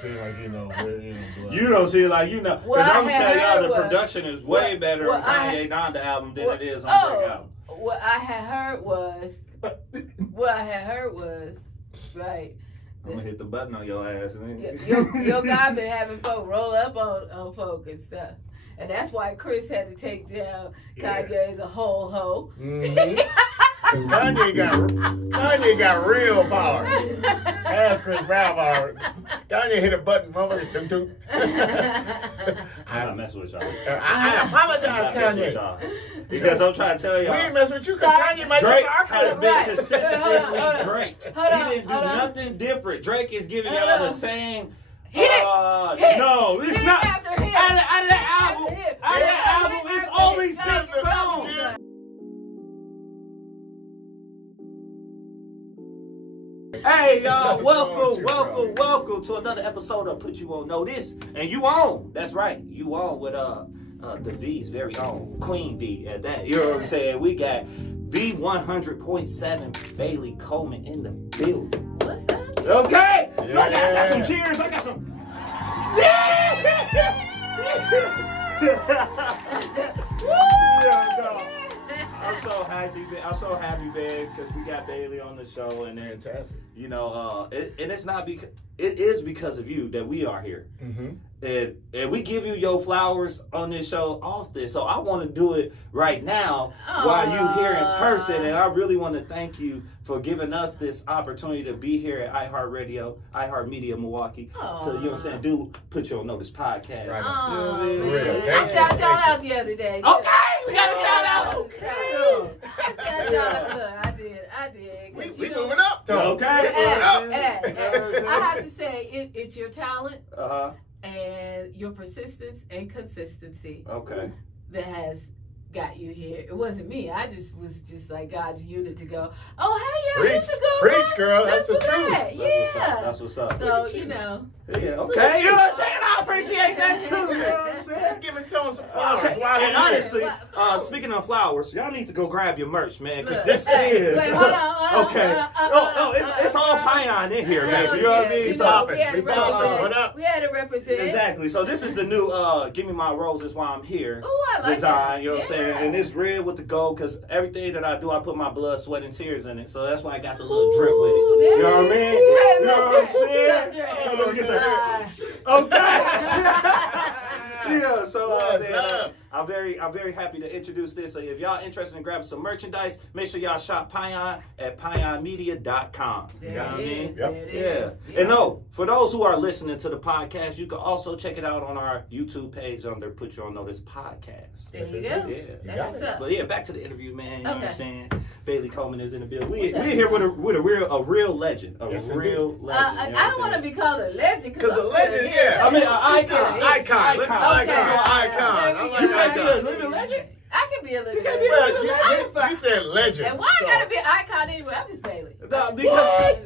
seem like you know. You don't seem like you know. Because I'm gonna tell y'all the production is way better on Kanye Donda album than it is on Drake album. What I had heard was, right. I'm gonna hit the button on your ass. Your guy been having folk roll up on folk and stuff. And that's why Chris had to take down Kanye as a whole hoe. Because Kanye got real power. Ask Chris Brown power. Kanye hit a button, motherfucker. I'm not messing with y'all. I apologize, Kanye. Because I'm trying to tell y'all. We ain't messing with you because Kanye might Drake come has to been consistently Drake. He didn't do nothing different. Drake is giving y'all the same. No, it's not. Out of that album, it's only 6 songs. Hey y'all, welcome to another episode of Put You On Notice. And you on, that's right, you on with the V's very own, Queen V at that. You know what I'm saying? We got V100.7 Bailey Coleman in the building. What's up? Okay, yeah. I got some cheers, I got some. I'm so happy, man, because we got Bailey on the show, and then, fantastic. You know, and it's not because it is because of you that we are here, and we give you your flowers on this show often. So I want to do it right now while you here in person, and I really want to thank you for giving us this opportunity to be here at iHeartMedia, Milwaukee. So you know what I'm saying? Do Put You On Notice podcast. Right. I shouted y'all out the other day. Okay, we got a shout out. I did. We moving up, though. Okay. I have to say, it's your talent and your persistence and consistency that has got you here. It wasn't me. I was just like God's unit to go, Preach, girl. That's the truth. That's what's up. So, you know. Yeah, okay. You know what I'm saying? I appreciate that too. You know what I'm saying? Giving Tone some flowers. And honestly, speaking of flowers, y'all need to go grab your merch, man, because this is hold on. okay. It's all P.Y.O.N in here, man. You know what I mean? We popping. What up? We had to represent. Exactly. So this is the new Give Me My Roses While I'm Here I like design. that. You know what I'm saying? And it's red with the gold because everything that I do, I put my blood, sweat, and tears in it. So that's why I got the little drip with it. You know what I mean? You know what I'm saying? Let me get that. Okay. Yeah, so I'm very happy to introduce this. So if y'all interested in grabbing some merchandise, make sure y'all shop P.Y.O.N at PyOnMedia.com. You know what I mean? Yep. And no, for those who are listening to the podcast, you can also check it out on our YouTube page under Put You On Notice podcast. There you go. Yeah. That's what's up. But yeah, back to the interview, man. You know what I'm saying? Bailey Coleman is in the building. We're here with a real legend. A real legend. I don't want to be called a legend. Because a legend, I mean, an icon. Icon. I like You can be a living legend. I can be a living can legend. You said legend. And why I gotta be an icon anyway? I'm just Bailey. Because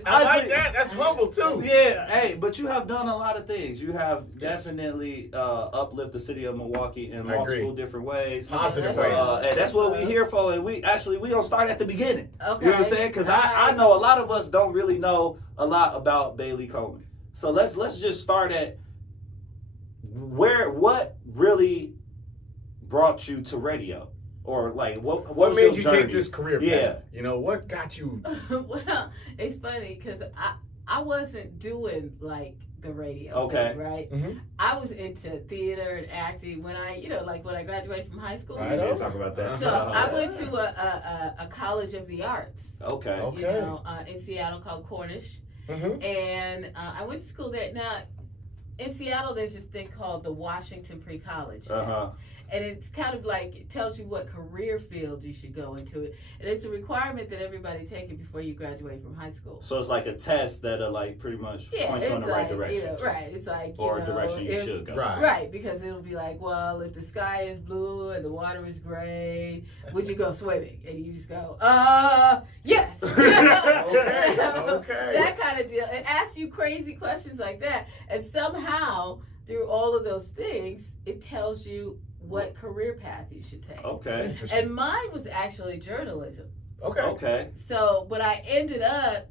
I like that. That's humble too. Yeah, hey, but you have done a lot of things. You have definitely uplifted the city of Milwaukee in multiple different ways. Positive ways. And that's what we're here for. And we gonna start at the beginning. Okay. You know what I'm saying? Because I know a lot of us don't really know a lot about Bailey Coleman. So let's just start at what really brought you to radio, or like what made you journey? take this career path? Yeah, you know what got you? Well, it's funny because I wasn't doing like the radio thing, right? I was into theater and acting when I graduated from high school. I didn't talk about that. So I went to a college of the arts. Okay. You know, in Seattle called Cornish, and I went to school there. Now, in Seattle, there's this thing called the Washington Pre-College Test. And it's kind of like, it tells you what career field you should go into it. And it's a requirement that everybody take it before you graduate from high school. So it's like a test that like pretty much points on the right direction. You know, right. It's like, or a direction you should go. Right, because it'll be like, well, if the sky is blue and the water is gray, would you go swimming? And you just go, yes. Okay. That kind of deal. It asks you crazy questions like that. And somehow, through all of those things, it tells you what career path you should take. Okay. And mine was actually journalism. Okay. Okay. So, but I ended up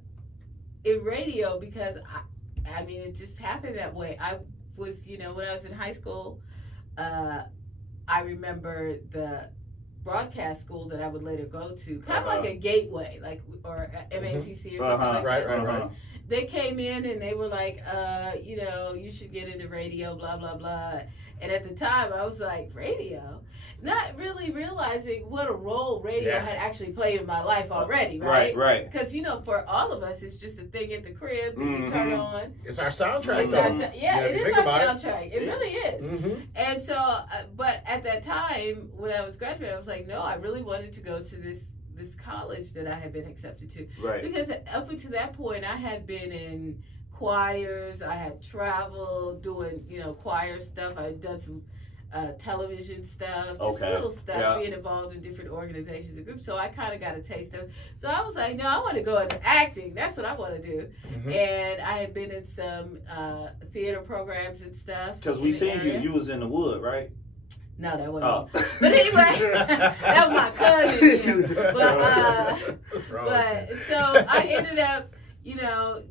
in radio because I mean, it just happened that way. I was, when I was in high school, I remember the broadcast school that I would later go to, kind of like a gateway, or MATC or something like that. Right. They came in and they were like, you should get into radio, blah, blah, blah. And at the time, I was like, radio? Not really realizing what a role radio had actually played in my life already, right? Right. Because, for all of us, it's just a thing at the crib that you turn on. It's our soundtrack, it is our soundtrack. It really is. Mm-hmm. And so, but at that time, when I was graduating, I was like, no, I really wanted to go to this college that I had been accepted to. Right. Because up until that point, I had been in choirs, I had traveled doing, choir stuff. I had done some television stuff, just little stuff, being involved in different organizations and groups. So I kind of got a taste of it. So I was like, no, I want to go into acting. That's what I want to do. Mm-hmm. And I had been in some theater programs and stuff. Because we seen you was in the wood, right? No, that wasn't me. But anyway, that was my cousin. But so I ended up,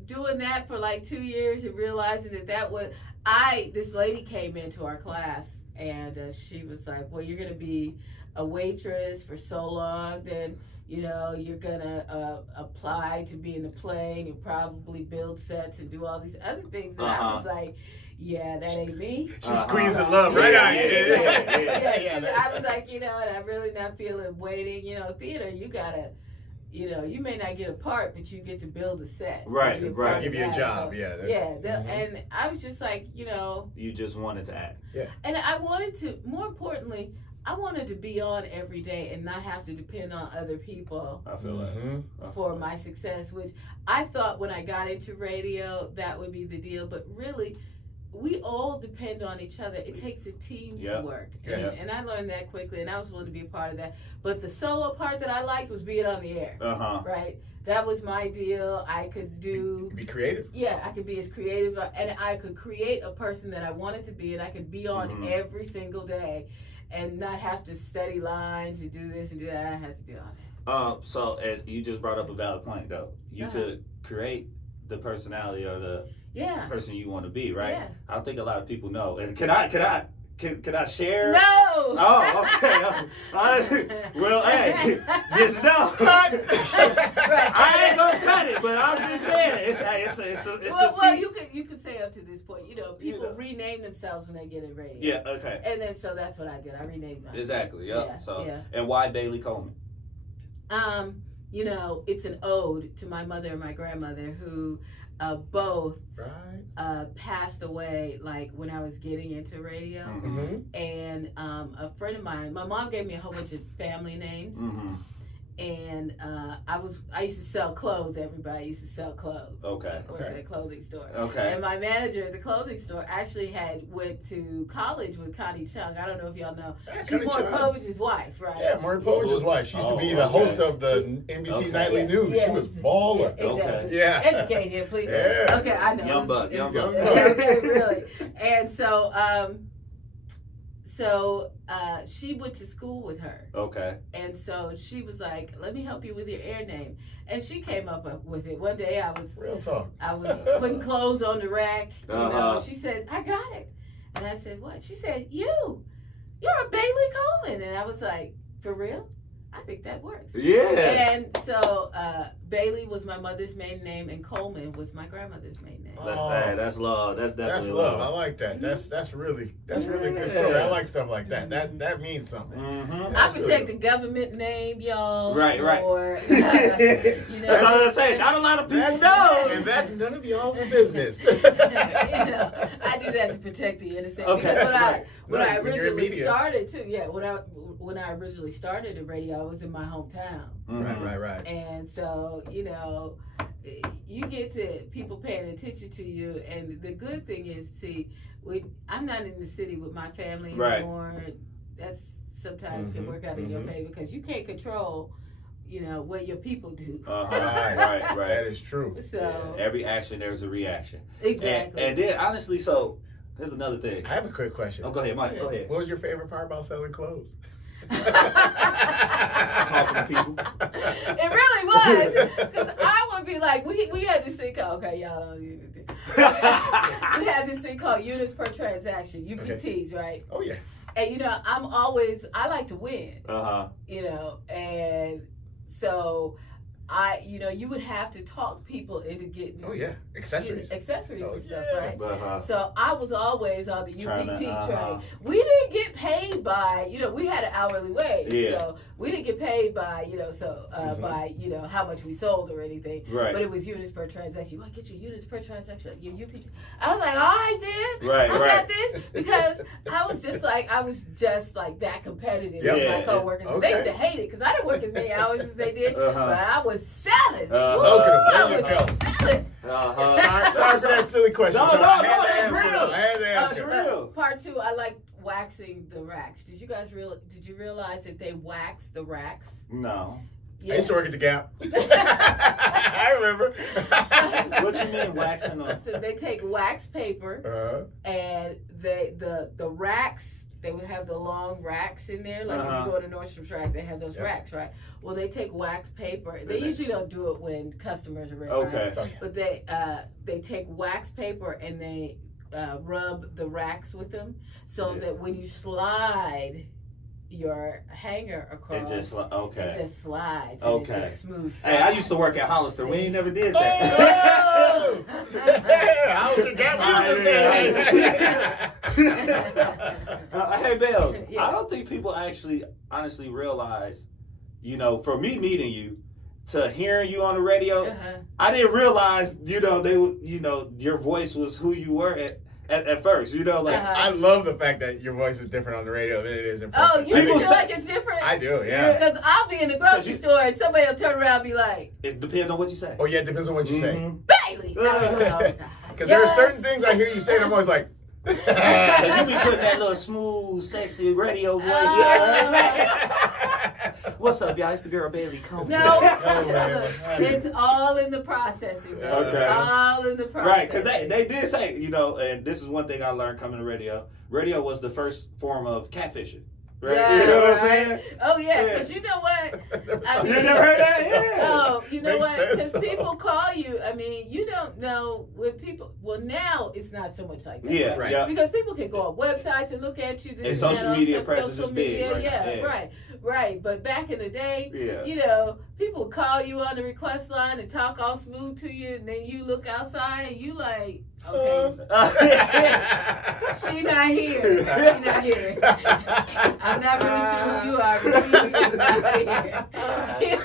doing that for like 2 years and realizing this lady came into our class and she was like, well, you're going to be a waitress for so long, then, you're going to apply to be in a play and you'll probably build sets and do all these other things. And I was like, yeah, that ain't me. She squeezed the love right out. Yeah. I was like, and I'm really not feeling waiting. Theater, you gotta, you may not get a part, but you get to build a set. Right. Give you a job, And I was just like, You just wanted to act. Yeah. And I wanted to, more importantly, I wanted to be on every day and not have to depend on other people. I feel that. For my success, which I thought when I got into radio, that would be the deal. But really, we all depend on each other. It takes a team to work. Yes. And I learned that quickly, and I was willing to be a part of that. But the solo part that I liked was being on the air. Right? That was my deal. I could be creative. Yeah, I could be as creative, and I could create a person that I wanted to be, and I could be on every single day and not have to study lines and do this and do that. I had to do all that. So, and you just brought up a valid point, though. You could create the personality or the person you want to be, right? Yeah. I don't think a lot of people know. And can I share? No. Oh, okay. Well, hey, just know. Cut. I ain't gonna cut it, but I'm just saying Well, you could say up to this point, people rename themselves when they get in radio. Yeah. Okay. And then so that's what I did. I renamed myself. Exactly. Yeah. And why Bailey Coleman? It's an ode to my mother and my grandmother who both passed away like when I was getting into radio. And a friend of mine, my mom gave me a whole bunch of family names. And I used to sell clothes. Everybody used to sell clothes. Okay. I worked at a clothing store. Okay. And my manager at the clothing store actually went to college with Connie Chung. I don't know if y'all know. She's Maury Povich's wife, right? Yeah, Maury Povich's wife. She used to be the host of the NBC Nightly News. She was baller. Exactly. Yeah. Educate him, please. Yeah. Okay, I know. Young buck. Okay, really. And so, she went to school with her. Okay. And so she was like, let me help you with your air name. And she came up with it. One day Real talk. I was putting clothes on the rack. She said, I got it. And I said, what? She said, you're a Bailey Coleman. And I was like, for real? I think that works. Yeah. And so Bailey was my mother's maiden name, and Coleman was my grandmother's maiden name. That's love. That's definitely love. I like that. That's really good story. I like stuff like that. That means something. I protect the government name, y'all. Right. Or, that's all I'm saying. Not a lot of people know. And that's none of y'all's business. I do that to protect the innocent. Okay. Because when I originally started too, when I originally started in radio, I was in my hometown. Right. And so, you get to people paying attention to you, and the good thing is, I'm not in the city with my family anymore. Right. That's sometimes can work out in your favor because you can't control, what your people do. Right. That is true. So every action there's a reaction. Exactly. And then honestly, so here's another thing. I have a quick question. Oh, go ahead, Mike. Go ahead. What was your favorite part about selling clothes? Talking to people. It really was, because I would be like, we had this thing called, okay, y'all don't use it. We had this thing called units per transaction, UPTs, right? Oh yeah. And you know, I like to win. You know, and so you would have to talk people into getting. Oh yeah, accessories and stuff, right? So I was always on the UPT train. We didn't get paid by, we had an hourly wage, so we didn't get paid by, by how much we sold or anything. Right. But it was units per transaction. You want to get your units per transaction, your UPT. I was like, I did. Right. I got this, because I was just like that competitive with my coworkers. Okay. They used to hate it because I didn't work as many hours as they did, but I was selling. Time for that silly question. No, that's real. Part 2, I like waxing the racks. Did you realize that they wax the racks? No. Yes. I used to work at the Gap. I remember. What you mean waxing them? So they take wax paper and the racks. They would have the long racks in there, like if you go to Nordstrom's rack, they have those racks, right? Well, they take wax paper. They usually don't do it when customers are in, okay. Right? But they take wax paper and they rub the racks with them, so that when you slide your hanger across, it just slides. And it's a smooth slide. Hey, I used to work at Hollister. We ain't never did that. Oh! Hollister Gap. Hey, Bells, Yeah. I don't think people actually honestly realize, for me meeting you to hearing you on the radio, I didn't realize, your voice was who you were at first, I love the fact that your voice is different on the radio than it is in person. Oh, you feel like it's different? I do, yeah. Because I'll be in the grocery store and somebody will turn around and be like, it depends on what you say. Oh, yeah, it depends on what you say. Bailey! Because there are certain things I hear you say and I'm always like, Because you be putting that little smooth, sexy radio voice. What's up, y'all? It's the girl Bailey Coleman. No, it's all in the processing. Okay. It's all in the processing. Right, because they did say, and this is one thing I learned coming to radio. Radio was the first form of catfishing. Right? Yeah, you know what I'm saying? Oh, yeah, because you know what? You never heard that? Yeah. Oh, you know Makes what? sense. Because people call you. I mean, you don't know when people. Well, now it's not so much like that. Yeah, Right. yeah. Because people can go on websites and look at you. And social media presence is big right now. Yeah, right. But back in the day, Yeah. people call you on the request line and talk all smooth to you, and then you look outside and you like, okay, she not here. She not here. I'm not really sure who you are, but she is not here.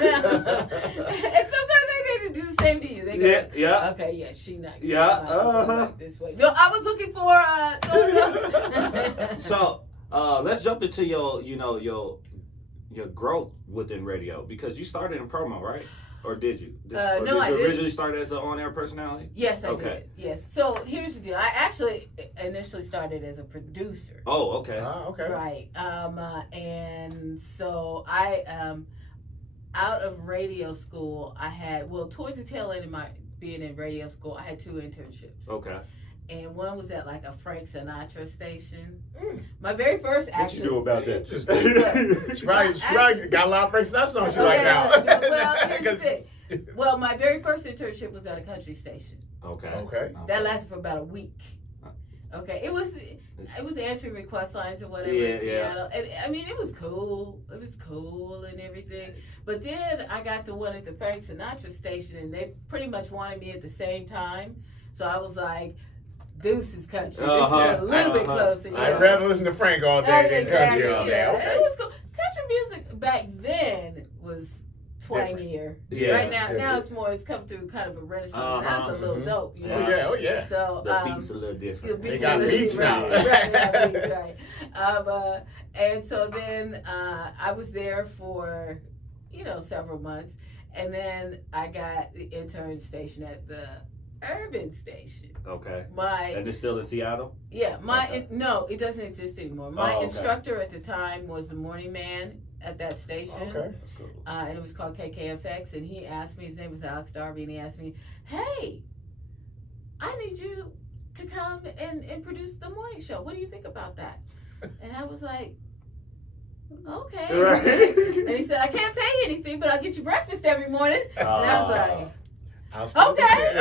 And sometimes they need to do the same to you. They go, okay, yeah, she not here. Yeah, This way. No, I was looking for So, let's jump into your growth within radio, because you started in promo, right? Or did you? No, I did. I You didn't. originally started as an on-air personality? Yes, I did. Yes. So here's the deal. I actually initially started as a producer. Oh, okay. Okay. Right. And so I, out of radio school, I had, towards the tail end of my being in radio school, I had 2 internships. Okay. And one was at like a Frank Sinatra station. My very first actually. What you do about that? She probably got a lot of Frank Sinatra songs she like now. Well, here's the thing. Well, my very first internship was at a country station. Okay. That lasted for about a week. Okay, it was answering request lines or whatever in Seattle, and I mean it was cool. It was cool and everything. But then I got the one at the Frank Sinatra station, and they pretty much wanted me at the same time. So I was like, Deuces country. This is a little bit closer. I'd rather listen to Frank all day than country all day. Okay. It was cool. Country music back then was twangier. Yeah. Right now it's come through kind of a renaissance. That's a little dope, you know. Oh yeah. So the beats a little different. They got beats now. Right. And so then I was there for several months, and then I got the intern station at the urban station. Okay. And it's still in Seattle? Yeah. No, it doesn't exist anymore. My instructor at the time was the morning man at that station. Okay. That's cool. And it was called KKFX, and he asked me, his name was Alex Darby, and he asked me, hey, I need you to come and produce the morning show. What do you think about that? And I was like, Okay. Right. And he said, I can't pay you anything, but I'll get you breakfast every morning. And I was like, I'll still okay. be there.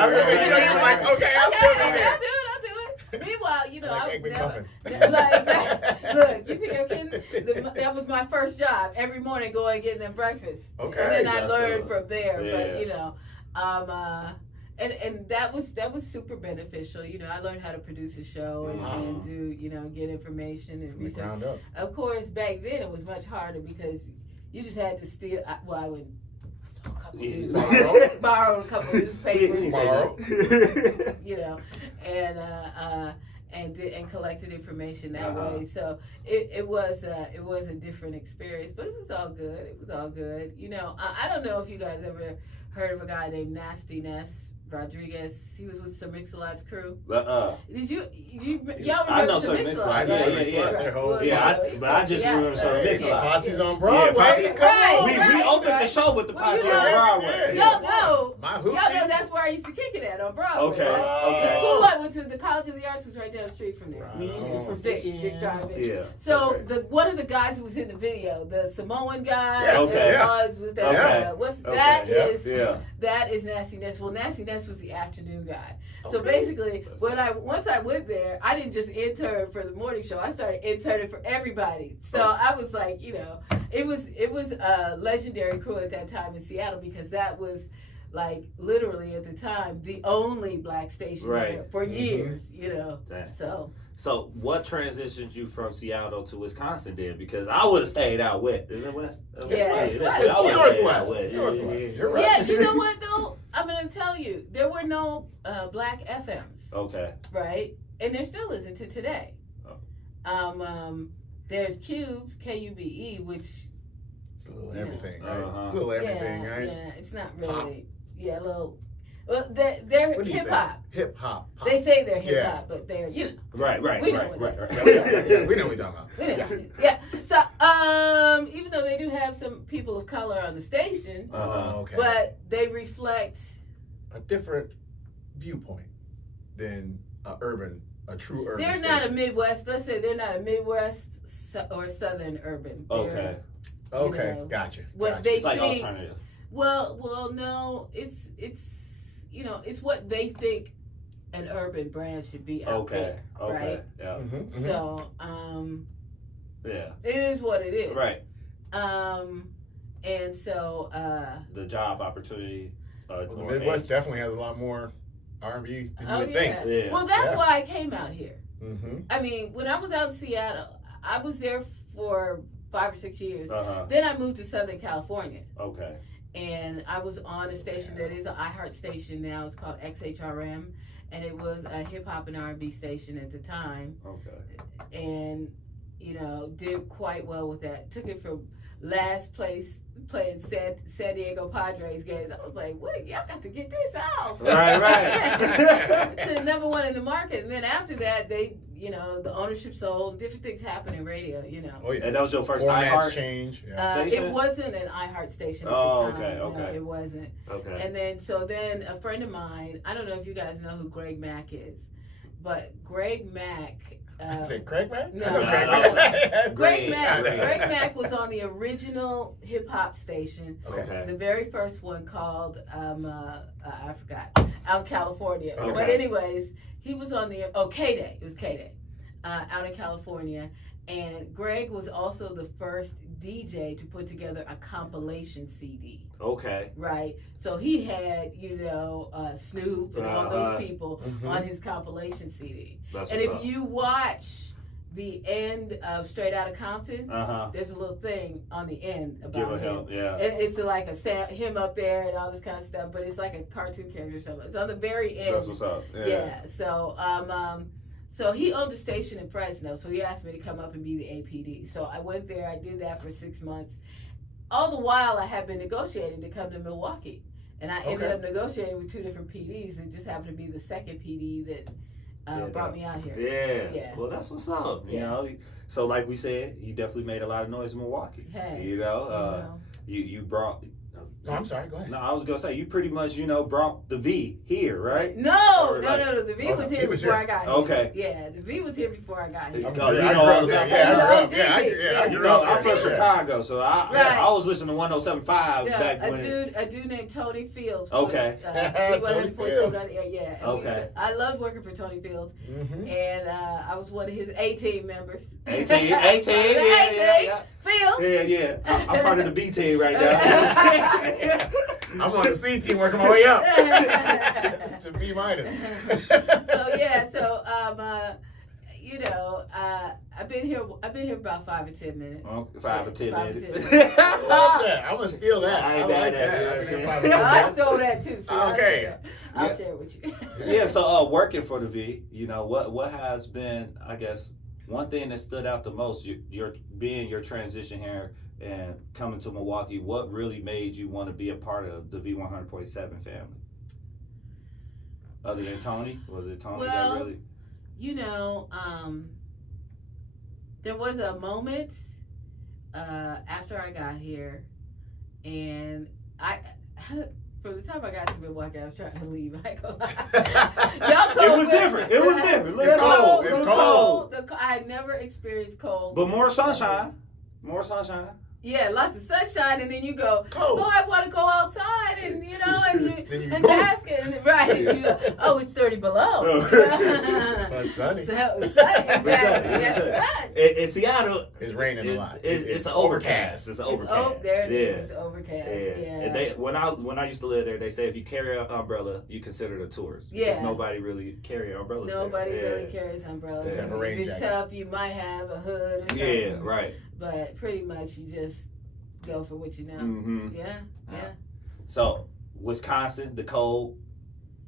You're like, okay, I'll still be there. I'll do it. Meanwhile, you know, Like I Egg was never, McMuffin. look, you think I'm kidding? That was my first job, every morning going and getting them breakfast. Okay. And then I That's learned good. from there. Yeah. But, you know, and that was super beneficial. You know, I learned how to produce a show and do, you know, get information and From the research. ground up. Of course, back then it was much harder because you just had to steal. I would borrow a couple of newspapers, you know, and collected information that way. So it was a different experience, but it was all good. It was all good. You know, I don't know if you guys ever heard of a guy named Nasty Ness Rodriguez. He was with Sir Mix-a-Lot's crew. Did y'all remember I know Sir Sir Mix-a-Lot? Yeah. But I just remember Sir Mix-a-Lot. Posse's on Broadway. We opened the show with the Posse on Broadway. Y'all know My that's where I used to kick it at on Broadway. Okay. The school I went to, the College of the Arts, was right down the street from there. Dick's Drive-In. Yeah. So one of the guys who was in the video, the Samoan guy, that is Nasty Ness. Well, Nasty Ness was the afternoon guy. So basically, once I went there, I didn't just intern for the morning show. I started interning for everybody. So I was like, you know, it was a legendary crew at that time in Seattle because that was like literally at the time the only black station there for years. You know, So what transitioned you from Seattle to Wisconsin then? Because I would have stayed out west. Isn't it west? It's Northwest. You're right. Yeah, you know what though? I'm gonna tell you, there were no black FMs. Okay. Right, and there still isn't to today. There's Cube, KUBE, which it's a little everything, right? Uh-huh. A little everything, right? Yeah, it's not really. Yeah, a little. Well, they're hip hop. Hip hop. They say they're hip hop, but they're Right. We know what we're talking about. Yeah. So even though they do have some people of color on the station, but they reflect a different viewpoint than a true urban. They're not a Midwest. Let's say they're not a Midwest or Southern urban. Okay. Okay. Gotcha. It's like alternative. Well, no. It's you know, it's what they think an urban brand should be out there, right? Yeah. So, yeah, it is what it is, right? And so the job opportunity. The Midwest definitely has a lot more R&B than you would think. Yeah. Well, that's why I came out here. Mm-hmm. I mean, when I was out in Seattle, I was there for 5 or 6 years. Then I moved to Southern California. Okay. And I was on a station that is an iHeart station now. It's called XHRM, and it was a hip hop and R&B station at the time. Okay. And you know, did quite well with that. Took it from last place playing San Diego Padres games. I was like, what? Y'all got to get this out. Right. To number one in the market. And then after that, they, you know, the ownership sold. Different things happen in radio, you know. Oh, yeah. And that was your first iHeart change? Station? It wasn't an iHeart station at the time. Okay. No, it wasn't. Okay. And then a friend of mine, I don't know if you guys know who Greg Mack is, but Greg Mack. Is it Craig Mack? No. Greg Mack. Greg Mack was on the original hip hop station. Okay. The very first one called I forgot, out in California. Okay. But anyways, he was on the K-Day. It was K-Day, out in California. And Greg was also the first DJ to put together a compilation CD. Okay. Right. So he had, you know, Snoop and all those people on his compilation CD. And if you watch the end of Straight Outta Compton, there's a little thing on the end about him. Yeah. And it's like him up there and all this kind of stuff, but it's like a cartoon character or something. It's on the very end. That's what's up. Yeah. So he owned a station in Fresno, so he asked me to come up and be the APD. So I went there, I did that for 6 months. All the while I had been negotiating to come to Milwaukee. And I ended up negotiating with 2 different PDs. It just happened to be the second PD that brought me out here. Yeah. Well, that's what's up, you know. So like we said, you definitely made a lot of noise in Milwaukee. Hey, you know, you brought No, I'm sorry. Go ahead. No, I was gonna say you pretty much brought the V here, right? No. The V was here before I got here. Okay. Yeah, the V was here before I got here. I grew up there. I grew up I'm from Chicago, so I was listening to 107.5 Yeah, back when. A dude named Tony Fields. Okay. Tony Fields. Yeah. Okay. I loved working for Tony Fields, and I was one of his A-team members. A-team, yeah. Fields. Yeah. I'm part of the B team right now. I'm on the C team, working my way up to B minus. I've been here about 5 or 10 minutes. 5 or 10 minutes. I love that. I'm gonna steal that. I like that. I stole that too. So okay. I'll share it with you. Yeah. So working for the V, what has been, I guess, one thing that stood out the most, your transition here and coming to Milwaukee, what really made you want to be a part of the V100.7 family? Other than Tony? Was it Tony that really? There was a moment after I got here, and for the time I got to Milwaukee, I was trying to leave. I ain't gonna lie. It was different. It's cold. I had never experienced cold. But more sunshine. Yeah, lots of sunshine, and then you go, cold. I want to go outside, and and bask it, right? You go, it's 30 below. But sunny. In Seattle, it's raining a lot. It's an overcast. It's overcast. It's overcast. Yeah. And when I used to live there, they say if you carry an umbrella, you consider a tourist. Yeah. Because nobody really carry umbrellas. Nobody really carries umbrellas. If it's tough, you might have a hood or something. Yeah, right. But pretty much you just go for what you know. Mm-hmm. Yeah. So Wisconsin, the cold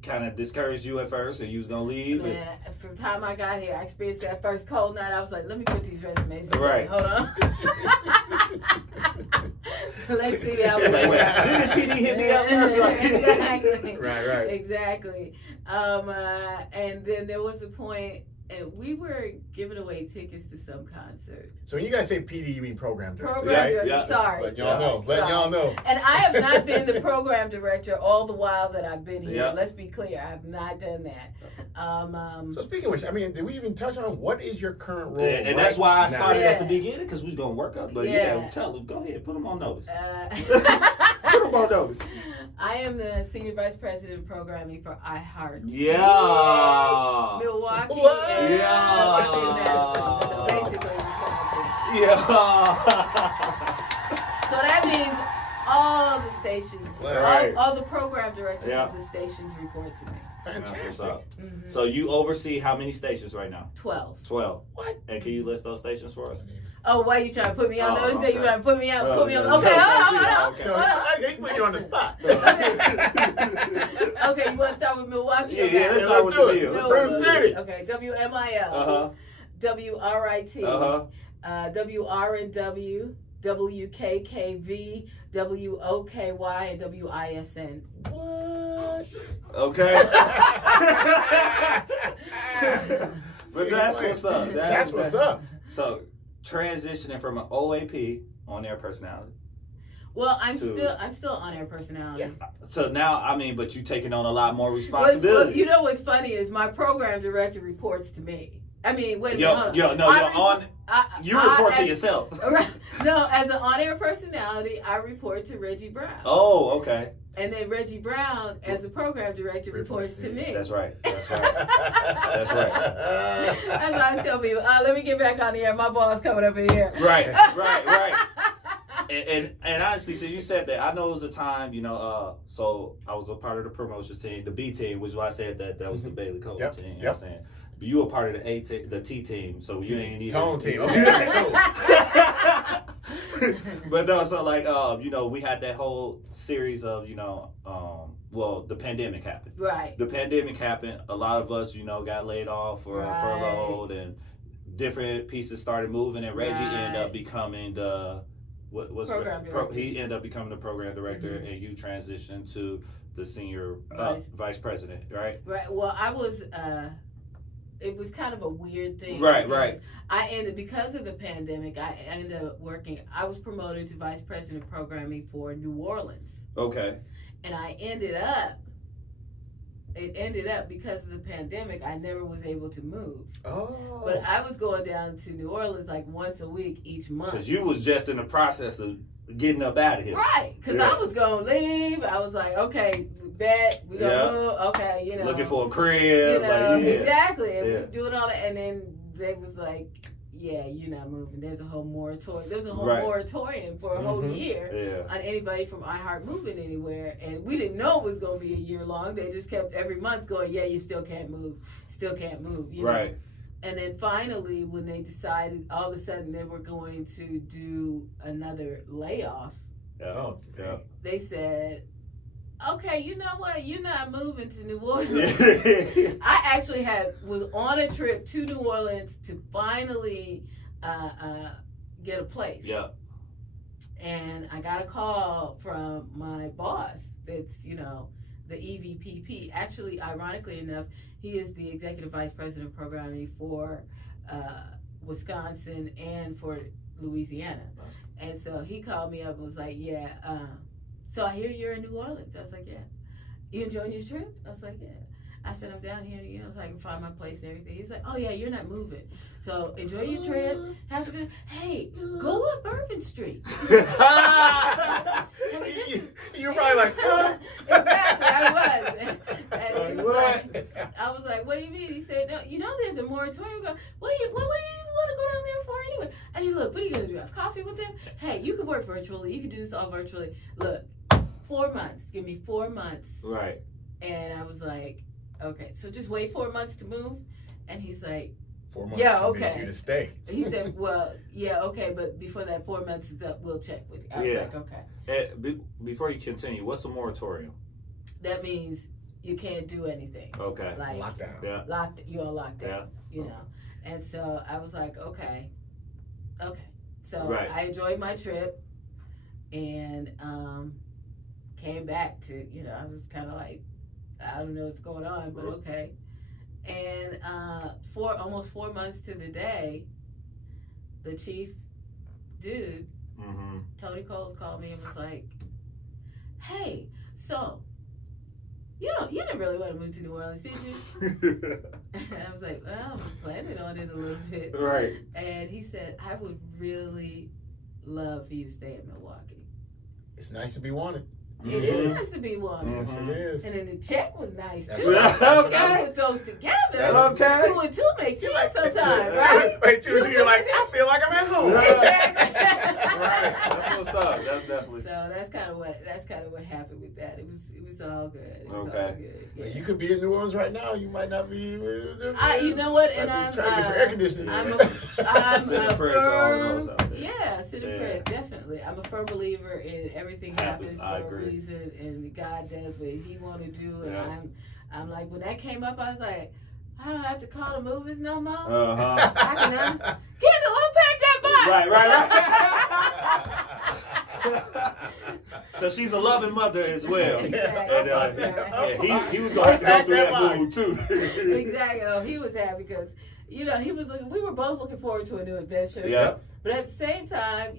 kind of discouraged you at first, and you was gonna leave. Man, from the time I got here, I experienced that first cold night. I was like, let me put these resumes together. Right. Hold on. Let's see how Did this PD hit me up first? Exactly. Right. Exactly. And then there was a point. And we were giving away tickets to some concert. So when you guys say PD, you mean program director? Program director, yeah. sorry. Let y'all know. And I have not been the program director all the while that I've been here. Yeah. Let's be clear, I have not done that. So speaking of which, did we even touch on what is your current role? And that's why I started at the Yeah. beginning, because we was going to work up. But tell them, go ahead, put them on notice. Put them on notice. I am the Senior Vice President of Programming for iHeart. Yeah. Milwaukee. What? And Yeah. Madison. So basically, Wisconsin. Yeah. So that means all the stations, Right. all the program directors Yeah. of the stations report to me. Fantastic. Mm-hmm. So you oversee how many stations right now? 12. 12. What? And can you list those stations for us? Oh, why you trying to put me on those? Okay. You trying to put me on? Oh, Put me on? no, Okay, no, hold no, on. okay. No, I put you on the spot. Okay, you want to start with Milwaukee? Yeah, Okay. let's start with the do it. deal. Let's start with the city. Okay, WMIL, Uh-huh. WRIT, Uh-huh. WRNW, WKKV, WOKY, and WISN. What? Okay. But that's what's up. That's what's up. So transitioning from an OAP, on air personality. Well, I'm still on air personality. Yeah. So now, but you taking on a lot more responsibility. Well, you know what's funny is my program director reports to me. I mean, wait a minute. You report to yourself. No, as an on-air personality, I report to Reggie Brown. Oh, okay. And then Reggie Brown, as a program director, reports to me. That's right. That's why I tell people, let me get back on the air. My boss coming up in here. Right. And honestly, since you said that, I know it was a time, so I was a part of the promotions team, the B team, which is why I said that was the Bailey Coleman team. You know what I'm saying? But you were part of the T team, so you ain't even Tone team. Okay, cool. But no, so we had that whole series of, the pandemic happened. Right. The pandemic happened. A lot of us, got laid off or furloughed, and different pieces started moving, and Reggie ended up becoming the program director. He ended up becoming the program director, and you transitioned to the senior vice president, right? Right. Well, I was it was kind of a weird thing. Right. Because of the pandemic, I ended up working. I was promoted to vice president of programming for New Orleans. Okay. And it ended up because of the pandemic, I never was able to move. Oh. But I was going down to New Orleans like once a week each month. Because you was just in the process of getting up out of here. Right. Because I was going to leave. I was like, okay, bet. We're going to move. Okay, you know. Looking for a crib. You know, like, exactly. And we were doing all that. And then they was like, yeah, you're not moving. There's a whole moratorium. There was a whole moratorium for a whole year on anybody from iHeart moving anywhere. And we didn't know it was going to be a year long. They just kept every month going, yeah, you still can't move. Still can't move. You know? And then finally, when they decided all of a sudden they were going to do another layoff, they said, okay, you know what? You're not moving to New Orleans. I actually was on a trip to New Orleans to finally get a place. Yeah. And I got a call from my boss that's, you know, the EVPP. Actually, ironically enough, he is the executive vice president of programming for Wisconsin and for Louisiana. Nice. And so he called me up and was like, yeah, so I hear you're in New Orleans. I was like, yeah. You enjoying your trip? I was like, yeah. I said, I'm down here, you know, so I can find my place and everything. He was like, oh yeah, you're not moving. So enjoy your trip. Have a good, hey, go up Bourbon Street. You're probably like, huh? Exactly, I was. And he was like, I was like, what do you mean? He said, no, you know there's a moratorium. What do you want to go down there for anyway? I mean, look, what are you going to do? Have coffee with them? Hey, you can work virtually. You can do this all virtually. Look, 4 months. Give me 4 months. Right. And I was like, okay, so just wait 4 months to move? And he's like, 4 months to convince you to stay. He said, well, yeah, okay, but before that 4 months is up, we'll check with you. I was like, okay. Before you continue, what's the moratorium? That means you can't do anything. Okay. Like lockdown. Yeah. You're on lockdown, you know. And so I was like, okay. So I enjoyed my trip and came back to, you know, I was kind of like, I don't know what's going on, but okay. And almost 4 months to the day, the chief dude, Tony Coles, called me and was like, hey, so, you didn't really want to move to New Orleans, did you? And I was like, well, I was planning on it a little bit. Right. And he said, I would really love for you to stay in Milwaukee. It's nice to be wanted. It is nice to be wanted. Yes, it is. And then the check was nice too. Okay. Put those together. Okay. 2 and 2 make 10 sometimes, right? Wait, 2 and 2, you're like, I feel like I'm at home. Exactly. Right. That's what's up. That's definitely. So that's kind of what happened with that. It was all good. It was all good. Yeah. You could be in New Orleans right now. You might not be. You know what? And I'm trying to get some air conditioning. I'm a firm. Yeah, sit in prayer, definitely. I'm a firm believer in everything happens for a reason, and God does what He want to do. And I'm like, when that came up, I was like, I don't have to call the movies no more. I can Kendall, unpack that box. Right. So she's a loving mother as well. Exactly. And he was gonna have to go through that move too. Exactly. Oh, he was happy because he was looking. We were both looking forward to a new adventure. Yeah. But at the same time,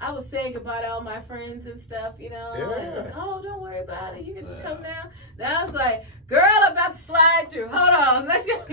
I was saying goodbye to all my friends and stuff. And was, oh, don't worry about it. You can just come down. Now I was like, girl, I'm about to slide through. Hold on, let's go.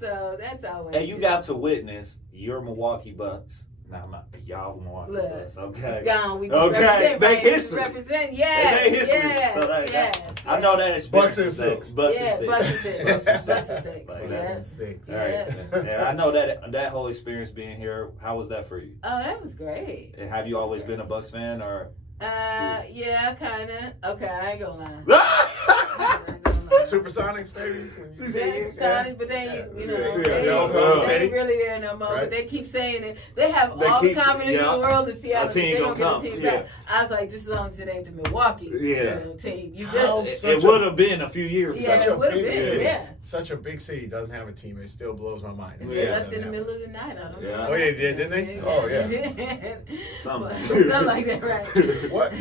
So that's always. And you got to witness your Milwaukee Bucks. Now I'm not y'all Milwaukee Bucks. Okay. It's gone. We represent. Make history. Represent. Yes. They made history. Yes. So Yes. I know that it's Bucks and 6. Bucks and 6. Bucks and 6. Bucks and 6. Bucks and 6. All right. And I know that whole experience being here. How was that for you? Oh, that was great. And have you always been a Bucks fan, or? Yeah, kind of. Okay, I ain't gonna lie. Supersonics, baby. Sonics, but they ain't really there no more. Right. But they keep saying it. They have all the confidence in the world in Seattle. They don't get a team back. I was like, just as long as it ain't the Milwaukee team, you good. It would have been a few years ago. Yeah, it would have been. Yeah. Such a big city doesn't have a team. It still blows my mind. They left in the middle of the night. I don't know. Oh, yeah, didn't they? Oh, yeah. Something like that, right? What?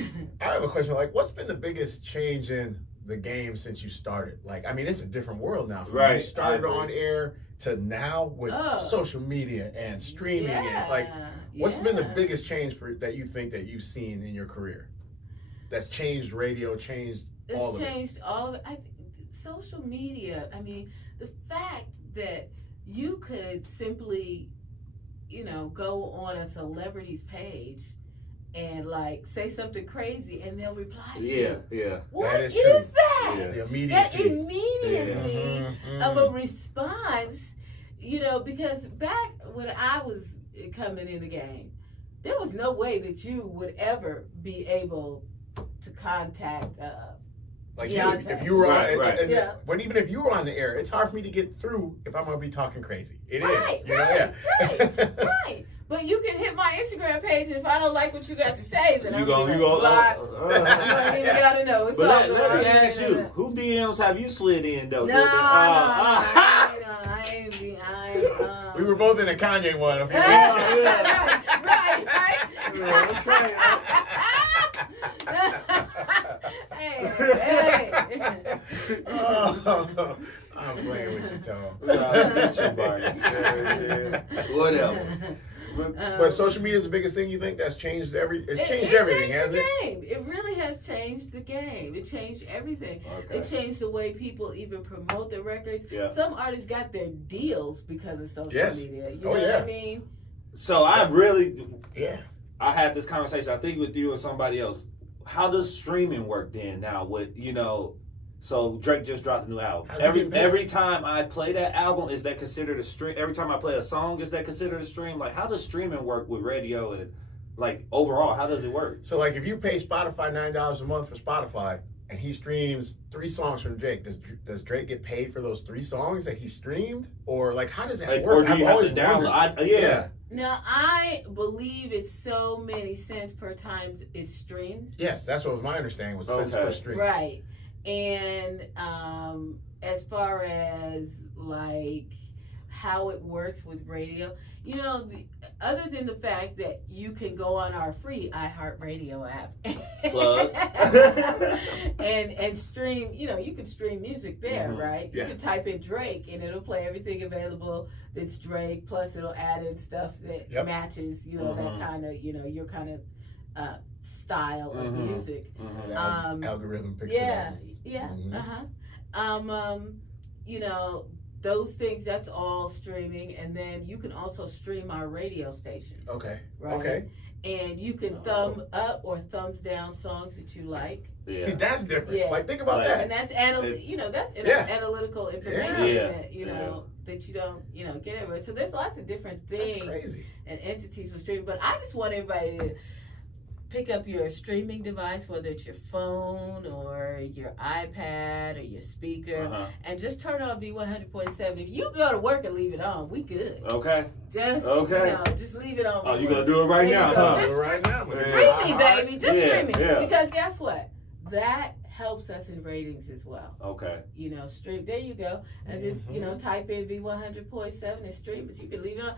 I have a question. Like, what's been the biggest change in the game since you started? Like, I mean, it's a different world now. From Right. when you started on air to now with social media and streaming and like, what's been the biggest change that you think that you've seen in your career? That's changed radio, changed all of it. Social media. I mean, the fact that you could simply, go on a celebrity's page and like say something crazy and they'll reply to you. Yeah. What is that? Yeah. The immediacy. That immediacy of a response, because back when I was coming in the game, there was no way that you would ever be able to contact like Beyonce. if you were on, but even if you were on the air, it's hard for me to get through if I'm gonna be talking crazy. It is, right. But you can hit my Instagram page, and if I don't like what you got to say, then you gonna you gotta know. It's but let me ask you, who DMs have you slid in though? No, I ain't. We were both in a Kanye one. A few Right. Hey. I'm playing with you, Tom. Whatever. But social media is the biggest thing you think that's changed everything, hasn't it? It really has changed the game. It changed everything. Okay. It changed the way people even promote their records. Yeah. Some artists got their deals because of social media. You know what I mean? So I had this conversation, I think with you or somebody else. How does streaming work then now with, so Drake just dropped a new album. Every time I play that album, is that considered a stream? Every time I play a song, is that considered a stream? Like, how does streaming work with radio and, like, overall, how does it work? So, like, if you pay Spotify $9 a month for Spotify and he streams 3 songs from Drake, does Drake get paid for those 3 songs that he streamed? Or, like, how does that work? Or do you have to download? Yeah. Now, I believe it's so many cents per time it's streamed. Yes, that's what was my understanding, was cents per stream. Right. And as far as, like, how it works with radio, other than the fact that you can go on our free iHeartMedia app and stream, you can stream music there, right? Yeah. You can type in Drake and it'll play everything available that's Drake, plus it'll add in stuff that matches, that kind of, your kind of style of music. Algorithm picks it up. Those things, that's all streaming, and then you can also stream our radio stations. Okay. Right? Okay. And you can thumb up or thumbs down songs that you like. Yeah. See, that's different. Yeah. Like, think about that. And that's analytical information that that you don't get everywhere. So there's lots of different things and entities with streaming. But I just want everybody to pick up your streaming device, whether it's your phone or your iPad or your speaker, and just turn on V100.7. If you go to work and leave it on, we good. Okay. Just leave it on. Oh, you gonna do it right now, huh? Just right now. Streaming, baby. Just streaming. Yeah. Because guess what? That helps us in ratings as well. Okay. Stream. There you go. And just type in V100.7 and stream, but you can leave it on.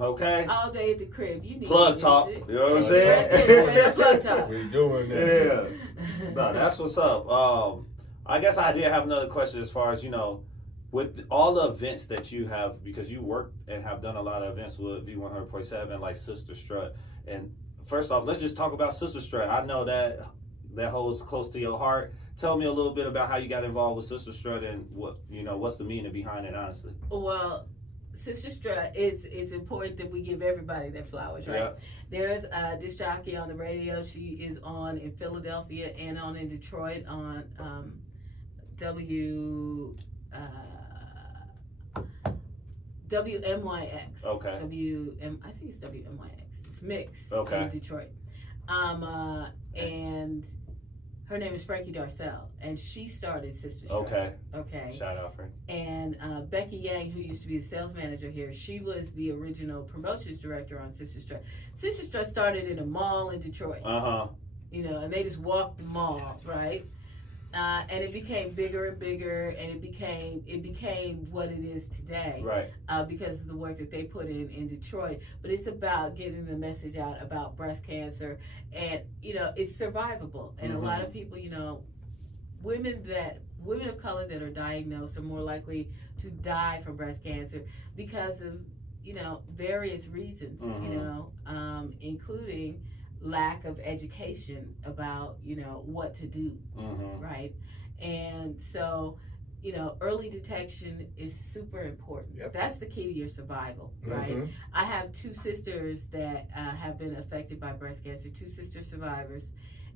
Okay. All day at the crib. You need plug talk. Music. You know what I'm saying? Plug talk. We doing that. Yeah. No, that's what's up. I guess I did have another question as far as, with all the events that you have, because you work and have done a lot of events with V100.7, like Sister Strut. And first off, let's just talk about Sister Strut. I know that holds close to your heart. Tell me a little bit about how you got involved with Sister Strut and what's the meaning behind it, honestly. Well, Sister Strut, it's important that we give everybody their flowers, right? Yeah. There's a disc jockey on the radio. She is on in Philadelphia and on in Detroit on WMYX. Okay. I think it's WMYX. It's Mix in Detroit. And her name is Frankie Darcell, and she started Sister Strut. Okay. Shout out, Frankie. And Becky Yang, who used to be the sales manager here, she was the original promotions director on Sister Strut. Sister Strut started in a mall in Detroit. And they just walked the mall, right? And it became bigger and bigger, and it became what it is today, right? Because of the work that they put in Detroit. But it's about getting the message out about breast cancer, and it's survivable. And a lot of people, women of color that are diagnosed are more likely to die from breast cancer because of, various reasons, including lack of education about, what to do, right? And so, early detection is super important. Yep. That's the key to your survival, right? I have 2 sisters that have been affected by breast cancer, 2 sister survivors.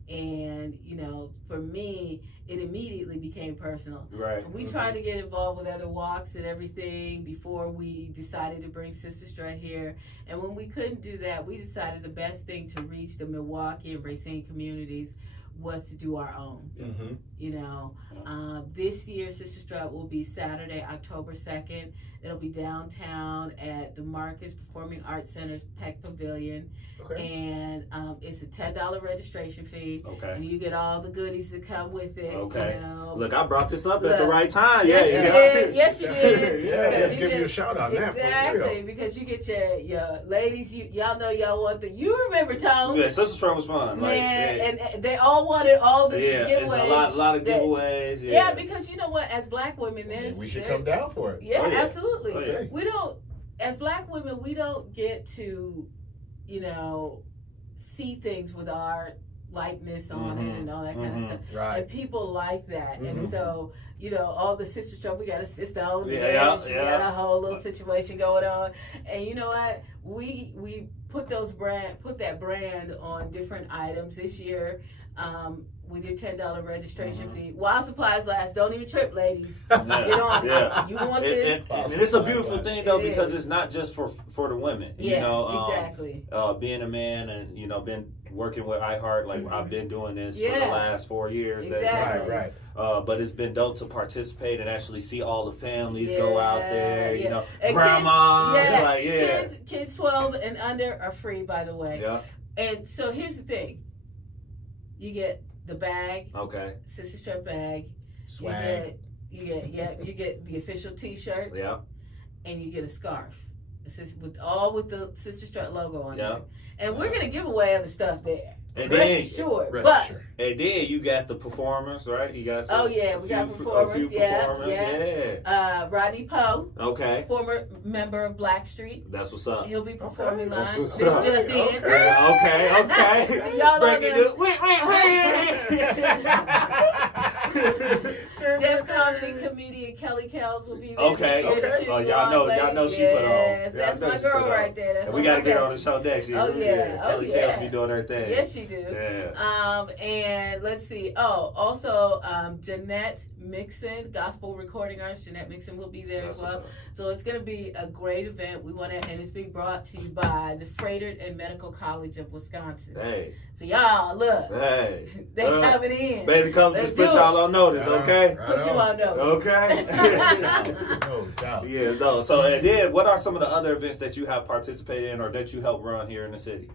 And, for me, it immediately became personal. Right. We tried to get involved with other walks and everything before we decided to bring Sister Strut here. And when we couldn't do that, we decided the best thing to reach the Milwaukee and Racine communities was to do our own. This year Sister Strut will be Saturday, October 2nd. It'll be downtown at the Marcus Performing Arts Center's Peck Pavilion. Okay. And it's a $10 registration fee. Okay. And you get all the goodies that come with it. Okay. Look, I brought this up at the right time. Yes, you did. Yes, you did. Yeah, give you a shout out now. Exactly, because you get your ladies. Y'all know y'all want the. You remember, Tom? Yeah, Sister Strut was fun. Man, and they all wanted all the giveaways. It's a lot of giveaways. Yeah, because you know what? As Black women, we should come down for it. Yeah, absolutely. Oh, yeah. We don't, as Black women, we don't get to, see things with our likeness on it and all that kind of stuff. Right. And people like that. And so, all the Sister Strut, we got a sister on there. She got a whole little situation going on. And you know what? We put that brand on different items this year. With your $10 registration fee. While supplies last, don't even trip, ladies. Get on it. You want this? And it's a beautiful thing, though, because it's not just for the women. Exactly. Being a man and, been working with iHeart, like I've been doing this for the last 4 years. Exactly. Right. But it's been dope to participate and actually see all the families go out there, and grandmas. Kids 12 and under are free, by the way. Yeah. And so here's the thing. You get the bag. Okay. Sister Strut bag. Swag. You get the official T-shirt. Yeah. And you get a scarf. With the Sister Strut logo on it. And we're gonna give away other stuff there. And rest assured. And then you got the performers, right? You got some, we got performers. Rodney P.O.N. Okay. Former member of Blackstreet. That's what's up. He'll be performing live. That's what's up. Just in. Okay. Y'all breaking it. Deaf comedy comedian Kelly Kells will be there. Okay. Oh, y'all know she put on. Yes, that's my girl right there. That's we got to get her on the show next year. Kelly Kells be doing her thing. Yes, she do. Yeah. And let's see. Also, Jeanette Mixon, gospel recording artist Jeanette Mixon will be there as well. So it's going to be a great event. And it's being brought to you by the Freighter and Medical College of Wisconsin. Hey. So y'all, look. Hey. They coming in. Baby, come just put y'all on notice, okay? Put you on notice. Okay. No doubt. Yeah, no. So, and then, what are some of the other events that you have participated in or that you help run here in the city?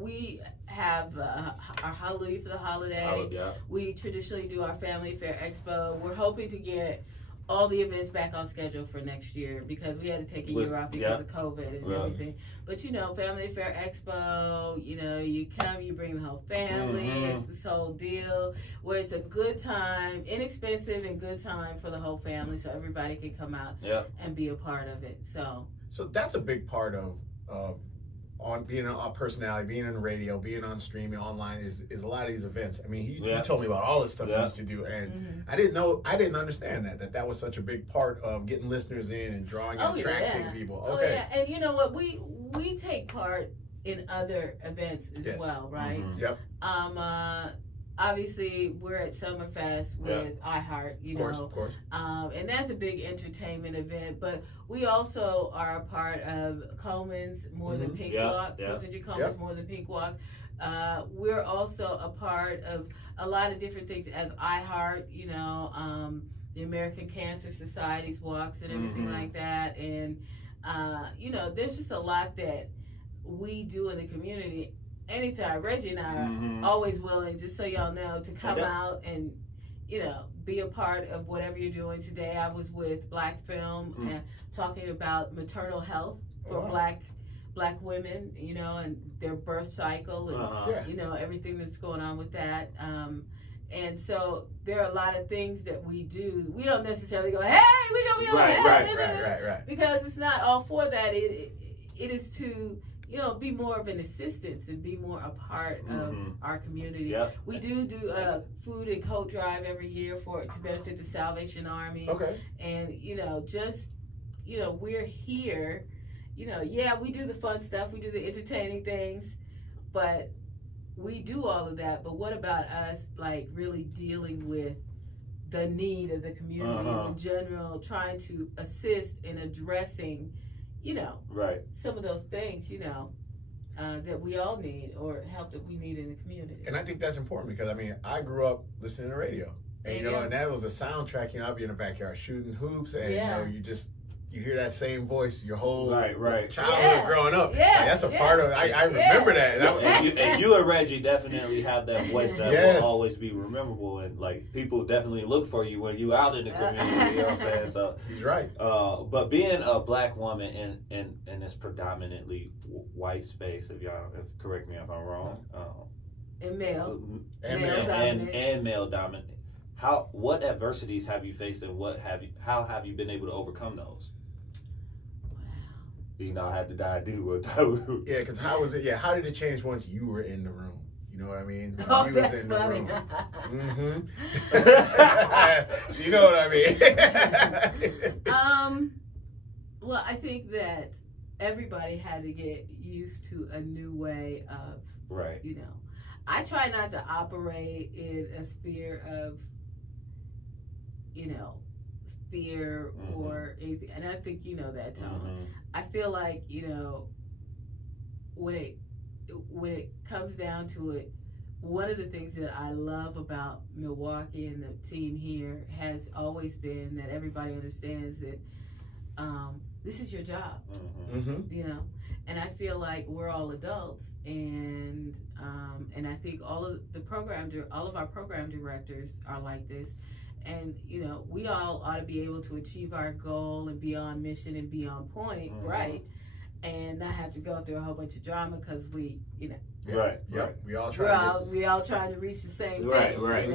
We have our Hallelujah for the Holiday. We traditionally do our Family Affair Expo. We're hoping to get all the events back on schedule for next year because we had to take a year off because of COVID and everything. But Family Affair Expo, you come, you bring the whole family. It's this whole deal where it's a good time, inexpensive and good time for the whole family, so everybody can come out and be a part of it. So that's a big part of on being a personality, being on the radio, being on streaming, online is a lot of these events. I mean, you told me about all this stuff you used to do, and I didn't understand that was such a big part of getting listeners in and drawing and attracting people. Okay. And you know what? We take part in other events as well, right? Yep. Obviously, we're at Summerfest with iHeart, Of course. And that's a big entertainment event. But we also are a part of Coleman's More Than Pink Walk, Susan G. Coleman's More Than Pink Walk. We're also a part of a lot of different things as iHeart, the American Cancer Society's walks and everything like that. And, there's just a lot that we do in the community. Anytime, Reggie and I are always willing, just so y'all know, to come out and, be a part of whatever you're doing. Today I was with Black Film and talking about maternal health for Black women, and their birth cycle and, everything that's going on with that. And so there are a lot of things that we do. We don't necessarily go, hey, we're going to be on Right. Because it's not all for that. It is to, be more of an assistance and be more a part of our community. Yep. We do a food and coat drive every year to benefit the Salvation Army. Okay. And, we're here. We do the fun stuff. We do the entertaining things. But we do all of that, but what about us, like, really dealing with the need of the community in general, trying to assist in addressing, some of those things, that we all need, or help that we need in the community. And I think that's important because, I grew up listening to radio. And, and that was a soundtrack. I'd be in the backyard shooting hoops, and, you hear that same voice your whole childhood growing up. Yeah, like, that's a part of it. I remember that. And you and Reggie definitely have that voice that will always be memorable, and like people definitely look for you when you out in the community. You know what I'm saying? So he's right. But being a black woman in this predominantly white space, if correct me if I'm wrong, and male dominant. What adversities have you faced, and how have you been able to overcome those? I had to dive deep with that. Yeah, because how was it? Yeah, how did it change once you were in the room? You know what I mean? When you was in funny. The room. So you know what I mean? Well, I think that everybody had to get used to a new way of, I try not to operate in a sphere of, fear or anything, and I think that, Tom. I feel like when it comes down to it, one of the things that I love about Milwaukee and the team here has always been that everybody understands that this is your job, and I feel like we're all adults, and I think all of our program directors are like this. And, we all ought to be able to achieve our goal and be on mission and be on point, right? And not have to go through a whole bunch of drama because we, Right. We all trying to reach the same thing, right.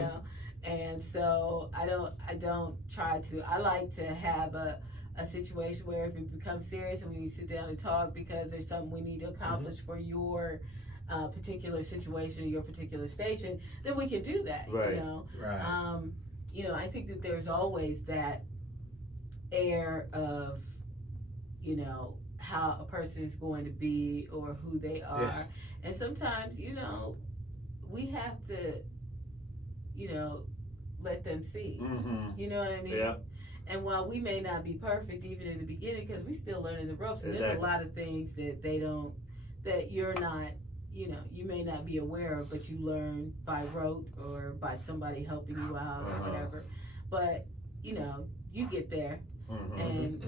And so I don't try to. I like to have a situation where if it becomes serious and we need to sit down and talk because there's something we need to accomplish for your particular situation or your particular station, then we can do that, Right. I think that there's always that air of, how a person is going to be or who they are. Yes. And sometimes, we have to, let them see. You know what I mean? Yeah. And while we may not be perfect even in the beginning, because we still learning the ropes, and there's a lot of things that you're not, you may not be aware of, but you learn by rote or by somebody helping you out or whatever. But, you get there. And,